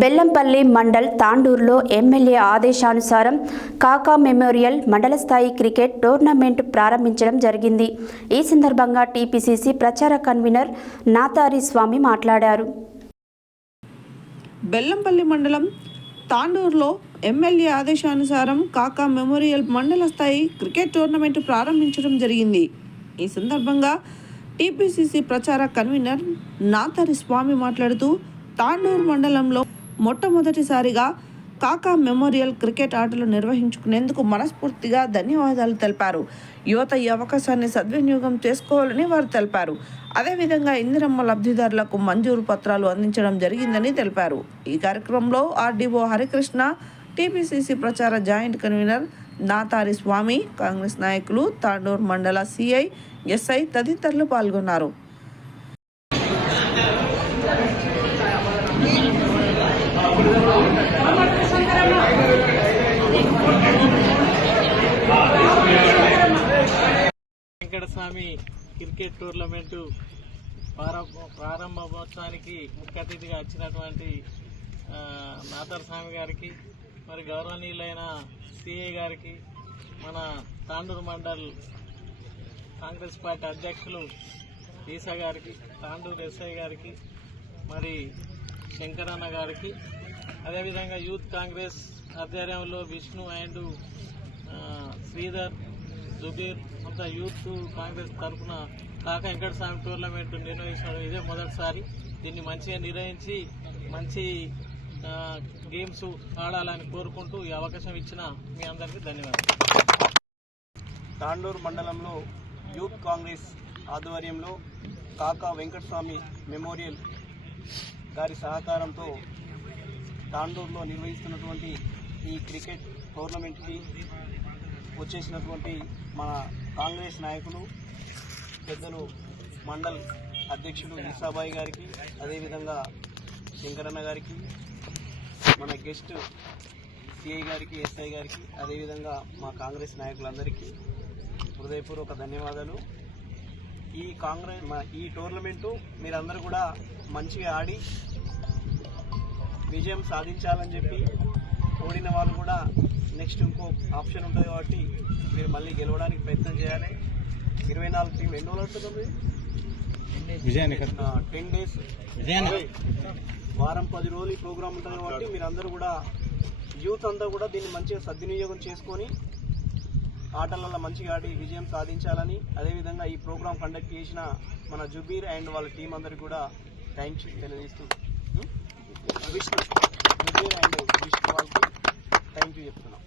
Bellampalli mandal తాండూరులో MLA ఆదేశానుసారం కాకా memorial మండల స్థాయి క్రికెట్ టోర్నమెంట్ ప్రారంభించడం జరిగింది. ఈ సందర్భంగా టీపీసీసీ ప్రచార కన్వీనర్ నాతారి స్వామి మాట్లాడారు. బెల్లంపల్లి మండలం తాండూరులో ఎమ్మెల్యే ఆదేశానుసారం కాకా మెమోరియల్ మండల స్థాయి క్రికెట్ టోర్నమెంట్ ప్రారంభించడం జరిగింది. ఈ సందర్భంగా టీపీసీసీ ప్రచార కన్వీనర్ నాతారి స్వామి మాట్లాడుతూ తాండూరు మండలంలో మొట్టమొదటిసారిగా కాకా మెమోరియల్ క్రికెట్ ఆటలు నిర్వహించుకునేందుకు మనస్ఫూర్తిగా ధన్యవాదాలు తెలిపారు. యువత ఈ అవకాశాన్ని సద్వినియోగం చేసుకోవాలని వారు తెలిపారు. అదేవిధంగా ఇందిరమ్మ లబ్ధిదారులకు మంజూరు పత్రాలు అందించడం జరిగిందని తెలిపారు. ఈ కార్యక్రమంలో ఆర్డీఓ హరికృష్ణ, టీపీసీసీ ప్రచార జాయింట్ కన్వీనర్ నాతారి స్వామి, కాంగ్రెస్ నాయకులు, తాండూరు మండల సిఐ, ఎస్ఐ తదితరులు పాల్గొన్నారు. వెంకటస్వామి క్రికెట్ టోర్నమెంటు ప్రారంభోత్సవానికి ముఖ్య అతిథిగా వచ్చినటువంటి నాతారి స్వామి గారికి, మరి గౌరవనీయులైన సిఐ గారికి, మన తాండూరు మండల్ కాంగ్రెస్ పార్టీ అధ్యక్షులు ఈసా గారికి, తాండూరు ఎస్ఐ గారికి, మరి శంకరన్న గారికి, అదేవిధంగా యూత్ కాంగ్రెస్ ఆధ్వర్యంలో విష్ణు అండ్ శ్రీధర్, జుబీర్ అంతా యూత్ కాంగ్రెస్ తరఫున కాకా వెంకటస్వామి టోర్నమెంట్ నిర్వహించడం ఇదే మొదటిసారి. దీన్ని మంచిగా నిర్వహించి మంచి గేమ్స్ ఆడాలని కోరుకుంటూ ఈ అవకాశం ఇచ్చిన మీ అందరికీ ధన్యవాదాలు. తాండూరు మండలంలో యూత్ కాంగ్రెస్ ఆధ్వర్యంలో కాకా వెంకటస్వామి మెమోరియల్ గారి సహకారంతో తాండూరులో నిర్వహిస్తున్నటువంటి ఈ క్రికెట్ టోర్నమెంట్కి వచ్చేసినటువంటి మన కాంగ్రెస్ నాయకులు, పెద్దలు, మండల్ అధ్యక్షులు ఈసాబాయి గారికి, అదేవిధంగా శంకరన్న గారికి, మన గెస్ట్ సిఐ గారికి, ఎస్ఐ గారికి, అదేవిధంగా మా కాంగ్రెస్ నాయకులందరికీ హృదయపూర్వక ధన్యవాదాలు. ఈ టోర్నమెంటు మీరందరూ కూడా మంచిగా ఆడి విజయం సాధించాలని చెప్పి, ఓడిన వాళ్ళు కూడా నెక్స్ట్ ఇంకో ఆప్షన్ ఉంటుంది కాబట్టి మీరు మళ్ళీ గెలవడానికి ప్రయత్నం చేయాలి. 24 టీం ఎన్ని రోజులు అవుతుంది? 10 డేస్, వారం 10 రోజులు ఈ ప్రోగ్రామ్ ఉంటుంది కాబట్టి మీరందరూ కూడా, యూత్ అంతా కూడా దీన్ని మంచిగా సద్వినియోగం చేసుకొని ఆటలలో మంచిగా ఆడి విజయం సాధించాలని, అదేవిధంగా ఈ ప్రోగ్రాం కండక్ట్ చేసిన మన జుబీర్ అండ్ వాళ్ళ టీం అందరికీ కూడా థ్యాంక్స్ తెలియజేస్తూ, జుబీర్ అండ్ విష్ణు వాళ్ళకి థ్యాంక్ యూ చెప్తున్నాం.